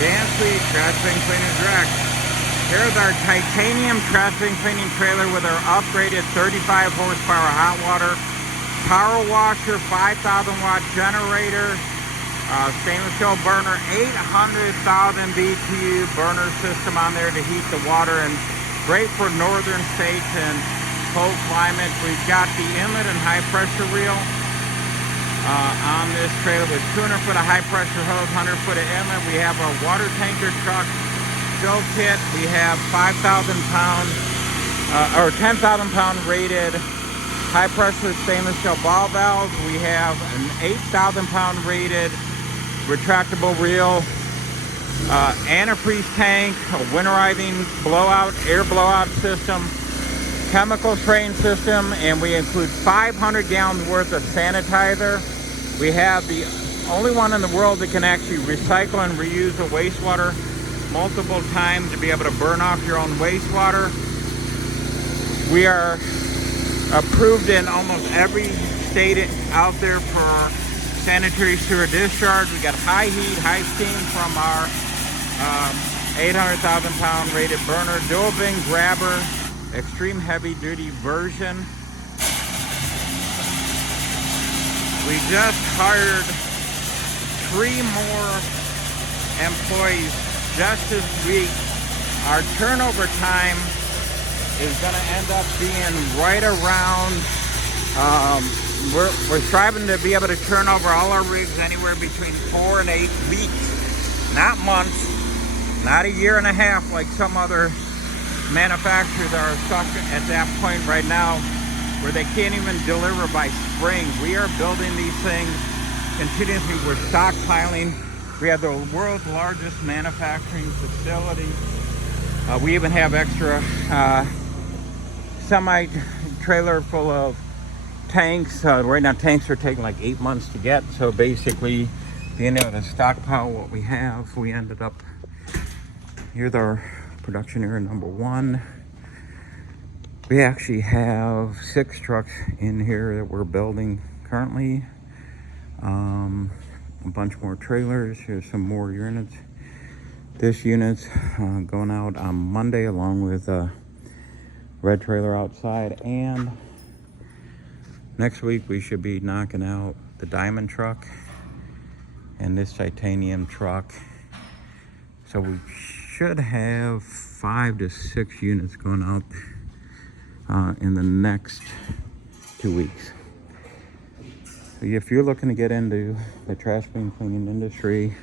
Dance Lead Trash Bin Cleaner Direct. Here's our titanium trash bin cleaning trailer with our upgraded 35 horsepower hot water, power washer, 5,000 watt generator, stainless steel burner, 800,000 BTU burner system on there to heat the water, and great for northern states and cold climates. We've got the inlet and high pressure reel on this trailer with 200 foot of high pressure hose, 100 foot of inlet. We have a water tanker truck fill kit. We have 5,000 pound or 10,000 pound rated high pressure stainless steel ball valves. We have an 8,000 pound rated retractable reel, antifreeze tank, a winterizing blowout, air blowout system, chemical spraying system, and we include 500 gallons worth of sanitizer. We have the only one in the world that can actually recycle and reuse the wastewater multiple times to be able to burn off your own wastewater. We are approved in almost every state out there for sanitary sewer discharge. We got high heat, high steam from our 800,000 pound rated burner, dual bin grabber, extreme heavy duty version. We just hired 3 more employees just this week. Our turnover time is going to end up being right around, we're striving to be able to turn over all our rigs anywhere between 4 and 8 weeks, not months, not a year and a half like some other manufacturers are stuck at that point right now where they can't even deliver by spring. We are building these things continuously. We're stockpiling. We have the world's largest manufacturing facility. We even have extra semi-trailer full of tanks. Right now tanks are taking like 8 months to get. So basically being able to stockpile what we have, we ended up, here's our production area number 1. We actually have 6 trucks in here that we're building currently. A bunch more trailers. Here's some more units. This unit's going out on Monday along with a red trailer outside, and next week we should be knocking out the diamond truck and this titanium truck. So we should have 5 to 6 units going out in the next 2 weeks. So if you're looking to get into the trash bin cleaning industry,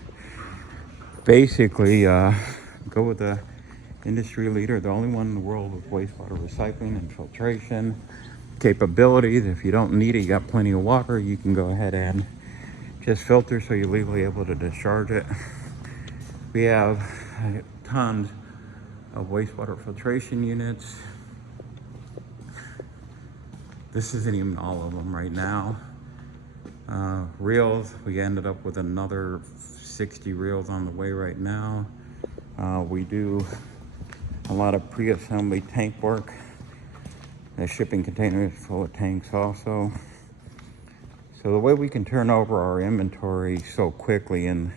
basically go with the industry leader, the only one in the world with wastewater recycling and filtration capabilities. If you don't need it, you got plenty of water, you can go ahead and just filter so you're legally able to discharge it. We have tons of wastewater filtration units. This isn't even all of them right now. Reels, we ended up with another 60 reels on the way right now. We do a lot of pre-assembly tank work. The shipping container is full of tanks also. So the way we can turn over our inventory so quickly in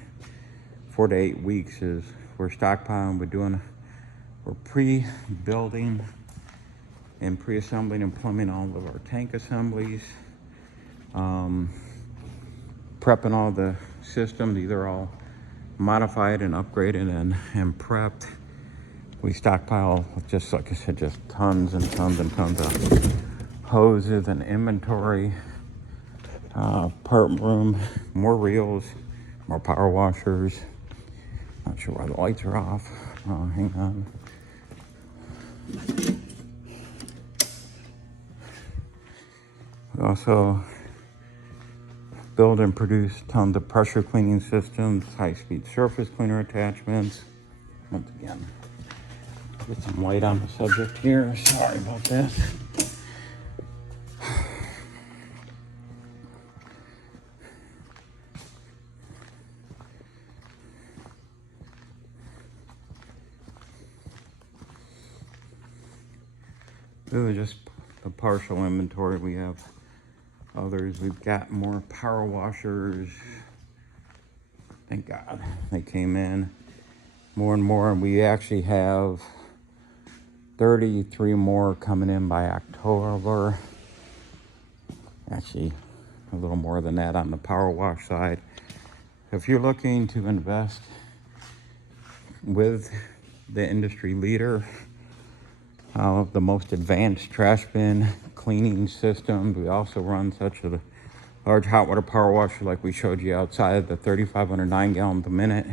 4 to 8 weeks is we're stockpiling, we're pre-building and pre-assembling and plumbing all of our tank assemblies. Prepping all the systems. These are all modified and upgraded and prepped. We stockpile, just like I said, just tons and tons and tons of hoses and inventory. Part room, more reels, more power washers. Not sure why the lights are off. Hang on. We also build and produce tons of pressure cleaning systems, high-speed surface cleaner attachments. Once again, get some light on the subject here. Sorry about this. This is just the partial inventory. We have others. We've got more power washers. Thank God they came in. more and more, and we actually have 33 more coming in by October. Actually, a little more than that on the power wash side. If you're looking to invest with the industry leader of the most advanced trash bin cleaning systems, we also run such a large hot water power washer like we showed you outside, the 3,509 gallons a minute.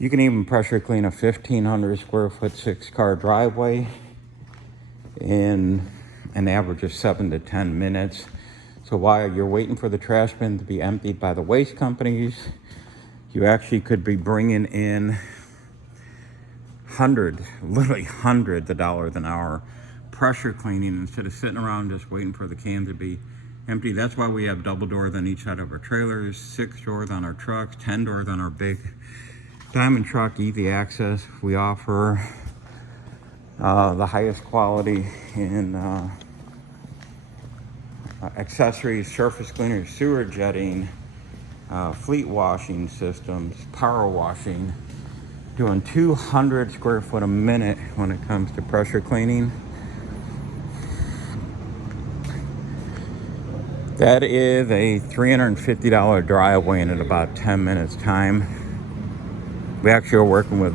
You can even pressure clean a 1,500 square foot 6-car driveway in an average of 7 to 10 minutes. So while you're waiting for the trash bin to be emptied by the waste companies, you actually could be bringing in literally hundreds of dollars an hour pressure cleaning instead of sitting around just waiting for the can to be empty. That's why we have double doors on each side of our trailers, 6 doors on our trucks, 10 doors on our big diamond truck, easy access. We offer the highest quality in accessories, surface cleaners, sewer jetting, fleet washing systems, power washing, doing 200 square foot a minute when it comes to pressure cleaning. That is a $350 driveway in about 10 minutes time. We actually are working with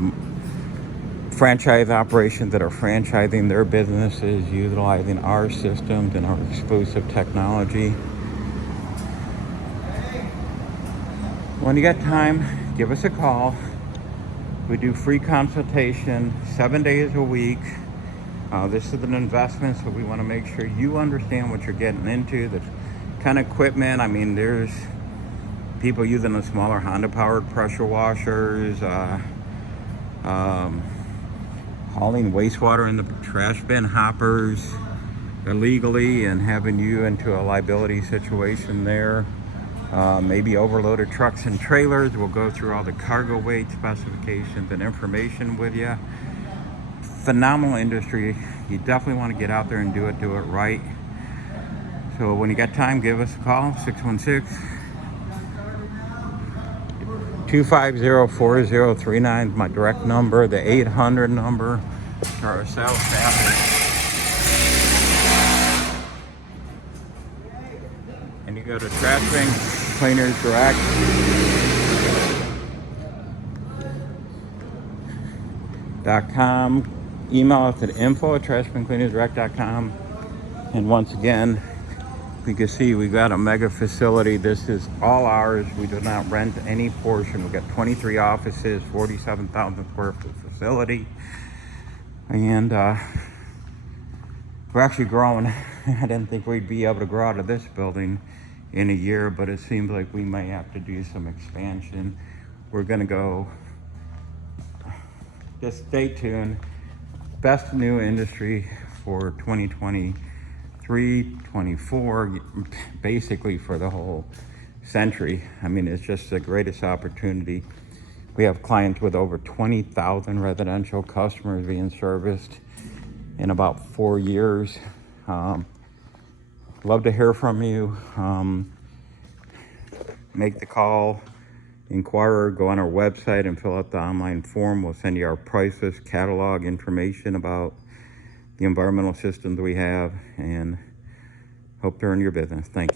franchise operations that are franchising their businesses, utilizing our systems and our exclusive technology. When you get time, give us a call. We do free consultation 7 days a week. This is an investment, so we want to make sure you understand what you're getting into, the kind of equipment. I mean, there's people using the smaller Honda powered pressure washers, hauling wastewater in the trash bin hoppers illegally and having you into a liability situation there. Maybe overloaded trucks and trailers. We'll go through all the cargo weight specifications and information with you. Phenomenal industry. You definitely want to get out there and do it right. So when you got time, give us a call, 616-250-4039 is my direct number. The 800 number to our sales staff. And you go to Trash Bin Cleaners Direct.com. Email us at info@trashbincleanersdirect.com. And once again, you can see we've got a mega facility. This is all ours. We do not rent any portion. We've got 23 offices, 47,000 square foot facility. And we're actually growing. I didn't think we'd be able to grow out of this building in a year, but it seems like we may have to do some expansion. We're gonna go, just stay tuned. Best new industry for 2023, 24, basically for the whole century. I mean, it's just the greatest opportunity. We have clients with over 20,000 residential customers being serviced in about 4 years. Love to hear from you. Make the call, inquire, go on our website and fill out the online form. We'll send you our prices, catalog information about the environmental systems we have, and hope to earn your business. Thank you.